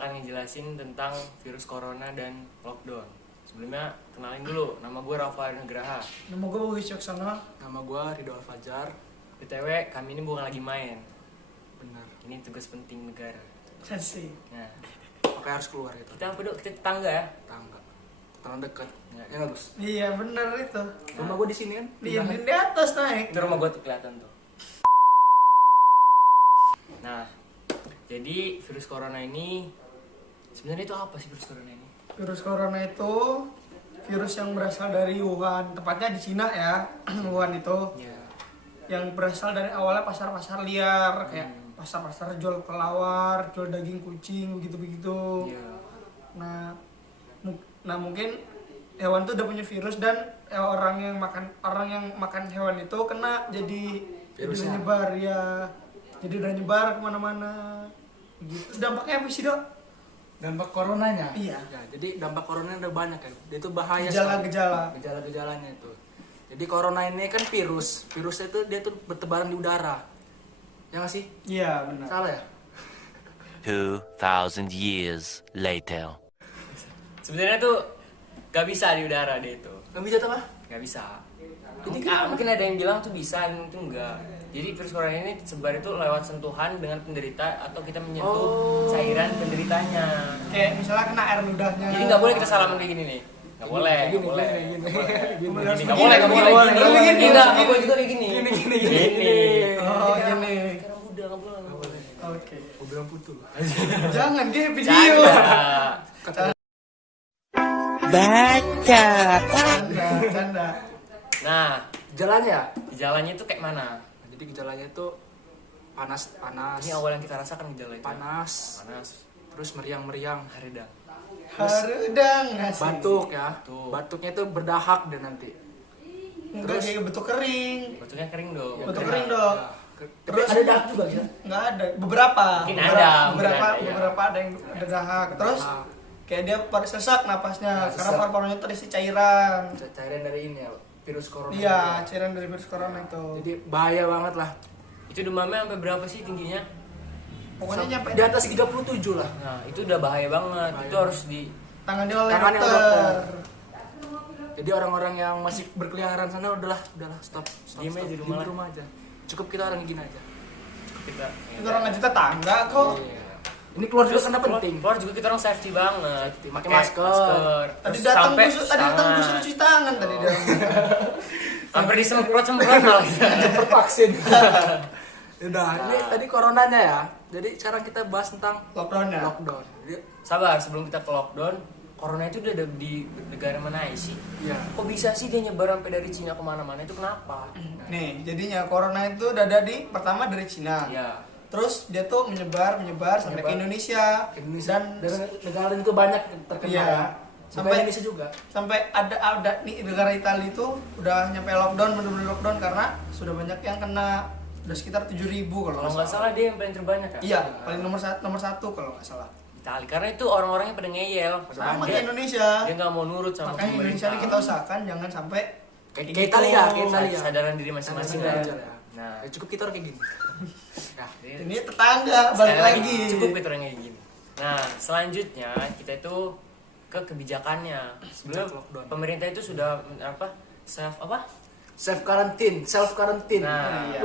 akan ngejelasin tentang virus corona dan lockdown. Sebelumnya kenalin dulu, nama gue Rafa Nugraha. Nama gue Bugis Caksono. Nama gue Ridho Alfajar. BTW, kami ini bukan lagi main. Benar. Ini tugas penting negara. Asik. Nah, Makanya harus keluar gitu. kita apa dok? Kita tetangga ya? Tetangga dekat. Ya nggak Gus? Iya bener itu. Rumah gue di sini kan. Di atas naik. Itu rumah gue tuh kelihatan tuh. Nah, jadi virus corona ini sebenarnya itu apa sih virus corona ini? Virus corona itu virus yang berasal dari Wuhan, tepatnya di Cina ya. Wuhan itu Ya. yang berasal dari awalnya pasar-pasar liar, kayak pasar-pasar jual kelawar, jual daging kucing, begitu-begitu. Ya. Nah mungkin hewan itu udah punya virus dan orang yang makan hewan itu kena, jadi Virusnya. udah nyebar ya, jadi udah nyebar kemana-mana gitu. Dampaknya apa sih dok? Dampak coronanya. Iya. Ya, jadi dampak corona udah banyak kan. Dia itu bahaya. Gejala-gejala. Gejala-gejalanya itu. Jadi corona ini kan virus. Virusnya itu dia tuh bertebaran di udara. Ya nggak sih? Iya benar. Salah ya? 2,000 years later. Sebenarnya tuh gak bisa di udara deh itu. Nggak bisa apa? Gak bisa. Jadi Mungkin ada yang bilang tuh bisa, yang itu enggak. Jadi virus corona ini sebar itu lewat sentuhan dengan penderita atau kita menyentuh cairan penderitanya. Kayak misalnya kena air ludahnya. Jadi nggak boleh kita salaman kayak gini nih. Nggak boleh, nggak boleh. Harus Nggak begini, boleh, nggak boleh. begini, Nggak begini, Nggak begini. boleh juga kayak gini. Gini. Oh gini. Sekarang udah nggak boleh. Oke. Gue bilang putul. Jangan kayak video. Canda. Canda. Nah, Gejalanya ya? gejalanya itu kayak mana? Jadi gejalanya itu panas. Ini awal yang kita rasakan gejala itu. Panas. Terus meriang-meriang. Haridang. Harudang ngasih. Batuk ya. Batuk. Batuknya itu berdahak deh nanti. Enggak kayak betul kering. Batuknya kering dong. Betul kering dong. Ya. Terus Ada dahak juga ya? nggak ada. Beberapa. Mungkin ada, Beberapa ada yang ada dahak. Terus kayak dia sesak napasnya Ya, karena sesak. paru-parunya terisi cairan. Cairan dari ini ya, virus corona. Iya, cairan dari virus corona itu. Jadi bahaya banget lah. Itu demamnya sampai berapa sih tingginya? Pokoknya nyampe Di atas 37 lah. Nah, itu udah bahaya banget. Bahaya. Itu harus di tangani oleh Tangani oleh dokter. Jadi orang-orang yang masih berkeliaran sana udahlah stop. Diem aja di Diem rumah di rumah aja. Cukup kita orang gini aja. kita. Itu orang aja tetangga kok. Iya. Ini keluar juga karena penting. Keluar juga kita orang safety banget. Pakai masker. Tadi Terus datang sampai gue suruh cuci tangan tadi dia. Hampir disemprot malah kita. Cepet vaksin. Udah, ini tadi coronanya ya. Jadi sekarang kita bahas tentang Lockdownnya. lockdown. Jadi, Sabar, sebelum kita ke lockdown, corona itu udah ada di negara mana aja sih? ya. Kok bisa sih dia nyebar sampai dari Cina kemana-mana? Itu kenapa? Nih, jadinya corona itu udah ada pertama dari Cina. Ya, Terus dia tuh menyebar sampai ke Indonesia. Indonesia Dan negara itu banyak terkena Iya. ya. Sampai Sampai- Indonesia juga. sampai ada nih negara Italia itu udah nyampe lockdown, bener-bener lockdown karena sudah banyak yang kena, udah sekitar 7.000 kalau kalau nggak salah dia yang paling terbanyak kan? Iya, paling nomor satu kalau nggak salah. Itali, karena itu orang-orangnya pada ngeyel. Sama dia, kayak Indonesia. dia nggak mau nurut sama Makanya Indonesia ini kita usahakan jangan sampai Kayak gitu. Italia, kayak Italia. Kesadaran diri masing-masing. Masing-masing kan? aja ya. Nah, Ya, cukup kita orang kayak gini. Ya. Ini tetangga sekali balik lagi. cukup kita orang kayak gini. Nah, selanjutnya kita itu ke kebijakannya. Sebelum Lockdown. pemerintah itu sudah Self quarantine. Nah, Iya.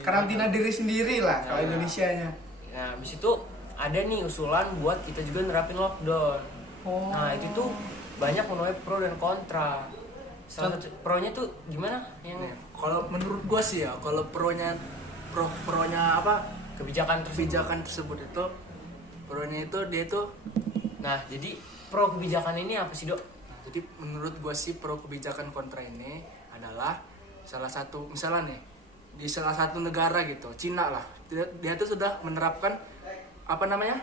Karantina diri sendiri lah kalau Nah. Indonesianya. Nah, habis itu ada nih usulan buat kita juga nerapin lockdown. Oh. Nah, itu tuh banyak menuai pro dan kontra. Salah satu pro-nya tuh gimana? Yang Kalau menurut gua sih ya, kalau pronya apa kebijakan tersebut. kebijakan tersebut itu pronya itu dia itu Nah, jadi pro kebijakan ini apa sih, Dok? jadi menurut gua sih pro kebijakan kontra ini adalah salah satu misalnya nih di salah satu negara gitu, Cina lah, dia tuh sudah menerapkan apa namanya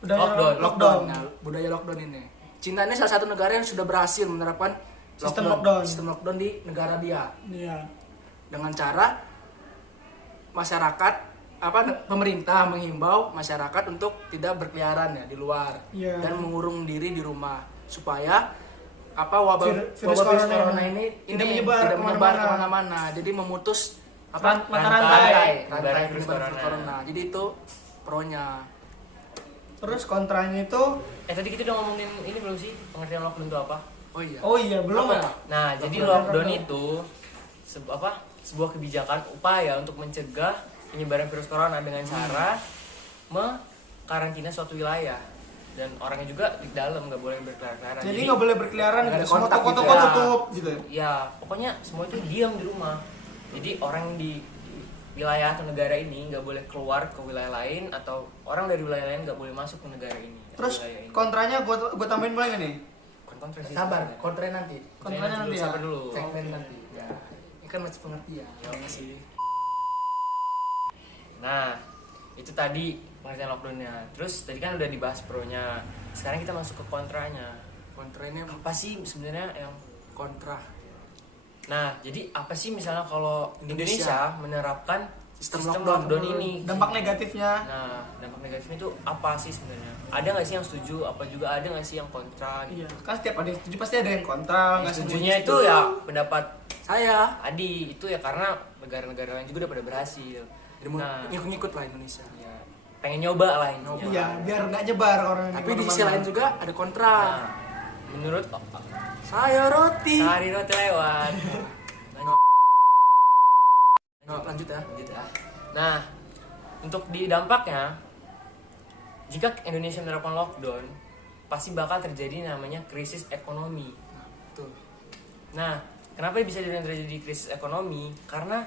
Udah Lockdown. Nah, budaya lockdown ini. Cina ini salah satu negara yang sudah berhasil menerapkan Sistem lockdown. sistem lockdown di negara dia Iya. dengan cara masyarakat pemerintah menghimbau masyarakat untuk tidak berkeliaran ya di luar Iya. dan mengurung diri di rumah supaya wabah Virus corona ini tidak menyebar kemana-mana. Jadi memutus Mata rantai. rantai virus penyebaran corona. corona. Jadi itu pronya. Terus kontranya itu, Tadi kita udah ngomongin ini belum sih? Pengertian lockdown itu apa? Oh iya. oh iya belum Apa? ya? Nah, jadi lockdown itu sebuah kebijakan upaya untuk mencegah penyebaran virus corona dengan cara mekarantina suatu wilayah, dan orangnya juga di dalam nggak boleh berkeliaran. Jadi nggak boleh berkeliaran nggak gitu. ada Semua kontak toko-toko gitu ya. tutup gitu. Ya, pokoknya semua itu diam di rumah. Jadi orang di wilayah atau negara ini nggak boleh keluar ke wilayah lain, atau orang dari wilayah lain nggak boleh masuk ke negara ini. Terus wilayah ini. kontranya gue tambahin boleh nggak nih? Kontra sih Sabar, sebenarnya. kontrain nanti. Kontranya nanti ya. Sabar dulu. Segmen nanti. Ya. Ini kan masih pengertian. Ya sih. Nah, itu tadi pengertian lockdownnya. Terus tadi kan udah dibahas pro-nya. Sekarang kita masuk ke kontranya. Kontra ini Apa sih sebenarnya yang kontra. Nah, jadi apa sih misalnya kalau Indonesia Indonesia menerapkan Sistem sistem lockdown. lockdown ini? Dampak negatifnya. Nah, dampak negatifnya itu apa sih sebenarnya? Ada nggak sih yang setuju? Apa juga ada nggak sih yang kontra? Iya, kan setiap ada yang setuju pasti ada yang kontra, Yang nggak setujunya semuanya itu ya pendapat Saya Adi itu ya karena negara-negara lain juga udah pada berhasil. jadi mau Nah, ngikut-ngikut lah Indonesia. ya, pengen nyoba lah intinya. Iya, biar nggak nyebar orang yang Tapi di kemana-mana. sisi lain juga ada kontra. Nah, menurut Saya roti. sehari roti lewat. Lanjut ya. Gitu ah. Nah, untuk di dampaknya, jika Indonesia menerapkan lockdown, pasti bakal terjadi namanya krisis ekonomi. Tuh. Nah, kenapa bisa terjadi krisis ekonomi? Karena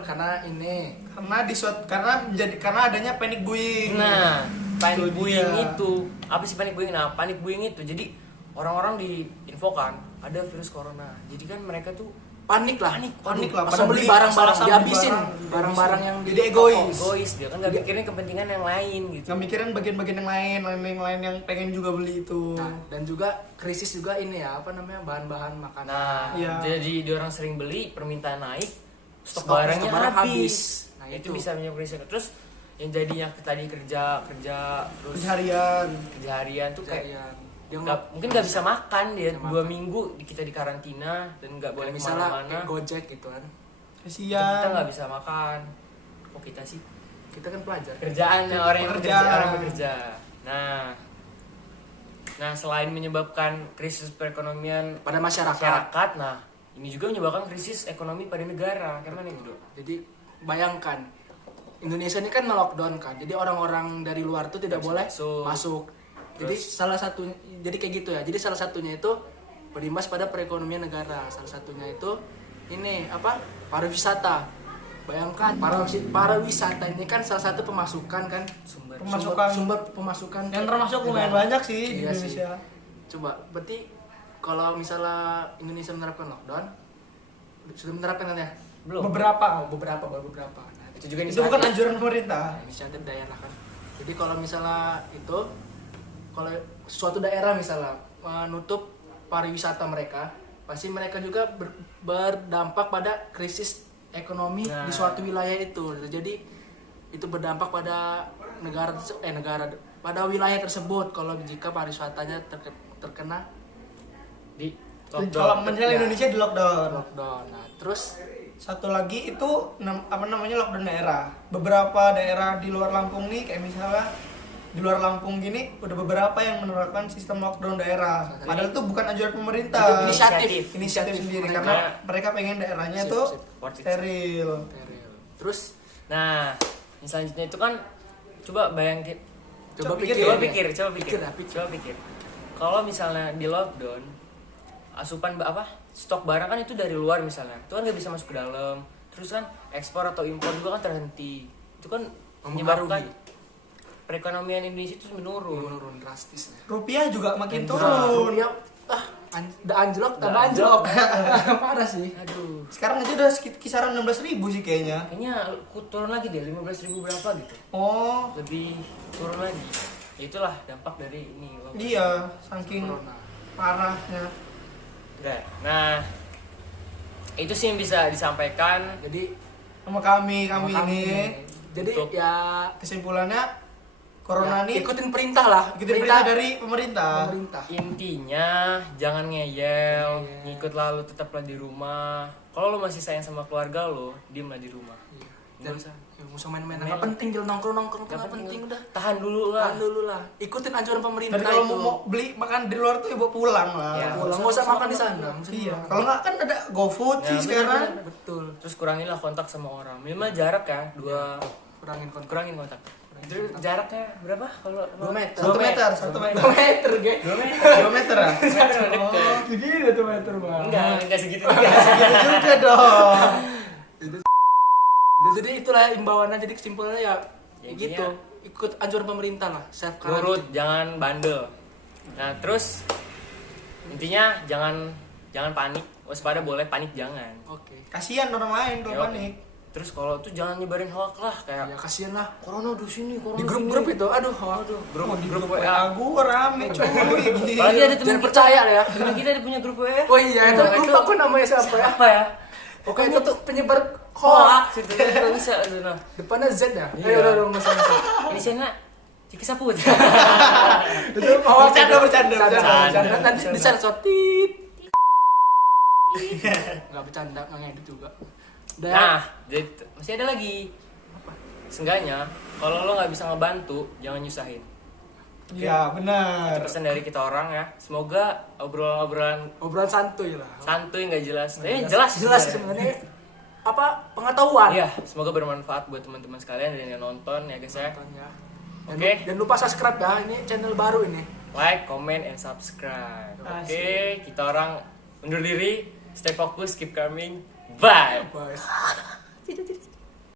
Karena ini karena adanya panic buying. nah, panic Itu buying dia. itu apa sih panic buying? Nah, panic buying itu jadi orang-orang diinfokan ada virus corona. Jadi kan mereka tuh panik lah. Panik lah, Langsung pada beli beli, barang-barang asal-asal dihabisin. beli Barang-barang yang Jadi egois. egois, dia kan nggak mikirin kepentingan yang lain gitu. Nggak mikirin bagian-bagian yang lain yang pengen juga beli itu. Nah, dan juga krisis juga ini ya, apa namanya, bahan-bahan makanan. Nah, Iya. jadi dia orang sering beli, permintaan naik, stok Stok barangnya barang habis. habis. Nah, itu itu. bisa menyebabkan krisis. Terus yang jadinya tadi kerja terus Kerja harian. kerja harian tuh kayak Kejadian. Dia mungkin nggak bisa makan dia Bisa 2 makan. minggu kita di karantina dan nggak boleh misalnya kemana-mana. Gojek gitu kan. Kita Kasihan. nggak bisa makan. Kok kita sih Kita kan pelajar. kerjaan orang yang bekerja, Pekerjaan. orang yang bekerja. Nah selain menyebabkan krisis perekonomian Pada masyarakat. masyarakat, nah ini juga menyebabkan krisis ekonomi pada negara. Karena nih Dok? Jadi bayangkan Indonesia ini kan melockdown kan. Jadi orang-orang dari luar tuh tidak Bisa boleh masuk. masuk. Jadi jadi kayak gitu ya. Jadi salah satunya itu berimbas pada perekonomian negara. Salah satunya itu ini apa? Pariwisata. Bayangkan pariwisata ini kan salah satu pemasukan kan, sumber pemasukan Yang termasuk lumayan negara. banyak sih di Iya sih. Indonesia. Coba, berarti kalau misalnya Indonesia menerapkan lockdown, sudah menerapkan kan ya? Belum. Beberapa. Baru beberapa. Nah, Itu juga Itu bukan anjuran pemerintah. inisiatif daerah kan. Jadi kalau misalnya itu, kalau suatu daerah misalnya menutup pariwisata mereka, pasti mereka juga berdampak pada krisis ekonomi Nah. di suatu wilayah itu. Jadi itu berdampak pada pada wilayah tersebut kalau jika pariwisatanya terkena di Kalau misalnya Ya. Indonesia di lockdown. lockdown. Nah, terus Satu lagi itu apa namanya lockdown daerah. Beberapa daerah di luar Lampung nih kayak misalnya di luar Lampung gini udah beberapa yang menerapkan sistem lockdown daerah. Padahal itu bukan anjuran pemerintah. Itu inisiatif. Inisiatif sendiri mereka. karena mereka pengen daerahnya Sip, tuh sip. steril. steril. Terus Nah, yang selanjutnya itu kan coba bayangin, coba coba pikir. pikir. Kalau misalnya di lockdown, asupan stok barang kan itu dari luar misalnya, itu kan nggak bisa masuk ke dalam. Terus kan ekspor atau impor juga kan terhenti. Itu kan menyebabkan perekonomian Indonesia itu menurun. Drastis ya. Rupiah juga makin Dan turun. Ya, udah anjlok, tambah Udah anjlok. Parah sih. Aduh, Sekarang aja udah kisaran 16.000 sih kayaknya. kayaknya turun lagi deh 15.000 berapa gitu. Oh, Lebih turun lagi. Ya itulah dampak dari ini. lockdown. iya, saking Corona. parahnya. Nah, itu sih yang bisa disampaikan. Jadi Sama kami sama ini Jadi Untuk- ya kesimpulannya corona nih ikutin perintah lah. ikutin perintah dari pemerintah. pemerintah. Intinya jangan ngeyel, ngikut lalu tetaplah di rumah. Kalau lo masih sayang sama keluarga lo, diemlah di rumah. Dan Nggak usah. Ya, nggak usah main-main, nggak penting jual nongkrong tuh nggak penting udah. Tahan dulu lah. Tahan dulu lah, ikutin anjuran pemerintah Dan kalau itu. mau beli makan di luar tuh ya bawa pulang lah. Ya, Pulang nggak usah makan di sana. Iya. Kalau nggak kan ada GoFood Ya, sih sekarang. bener-bener. Betul. Terus kurangilah kontak sama orang. Minimal jarak ya, kurangin kontak. Itu jaraknya berapa kalau 2 meter. 1 meter, 1 meter. 2 meter, ge. 2 meter. 2 meter ah. Deket. Segini 2 meter bang. Enggak segitu juga. Gitu juga dong. Jadi itulah imbauannya, jadi kesimpulannya ya Ya, gitu. Ikut anjuran pemerintah lah, safe Nurut, jangan bandel. Nah, terus intinya jangan panik. Waspada boleh, panik jangan. Oke. Kasihan orang lain kalau Yo. panik. Terus kalau tuh jangan nyebarin hoax lah kayak Ya kasihan lah. corona di sini, corona Di grup-grup itu, aduh. grup WA WA. gua rame coy. Apalagi ada teman Jangan percaya ya. Teman kita ada punya grup WA. Oh iya, itu Nah, lupa aku namanya siapa ya. Apa ya? Pokoknya itu tuh penyebar hoax. Hoax itu enggak bisa itu nah. Depannya Z ya. Iya. Ayo dong masuk. Ini sana Ciki Saput. Itu hoax. Bercanda. Nanti disensor tit. Enggak bercanda, enggak ngedit juga. Nah, jadi masih ada lagi. Apa? Seenggaknya kalau lo nggak bisa ngebantu, jangan nyusahin. Ya benar. Itu pesan dari kita orang ya. Semoga obrolan-obrolan Obrolan santuy lah. santuy nggak jelas. Jelas Jelas sebenarnya apa pengetahuan. Iya, semoga bermanfaat buat teman-teman sekalian dan yang nonton ya guys ya. Ya. Oke. Dan lupa subscribe ya, ini channel baru ini. Like, comment, and subscribe. Oke, kita orang undur diri. Stay fokus, keep coming. Bye. Bye.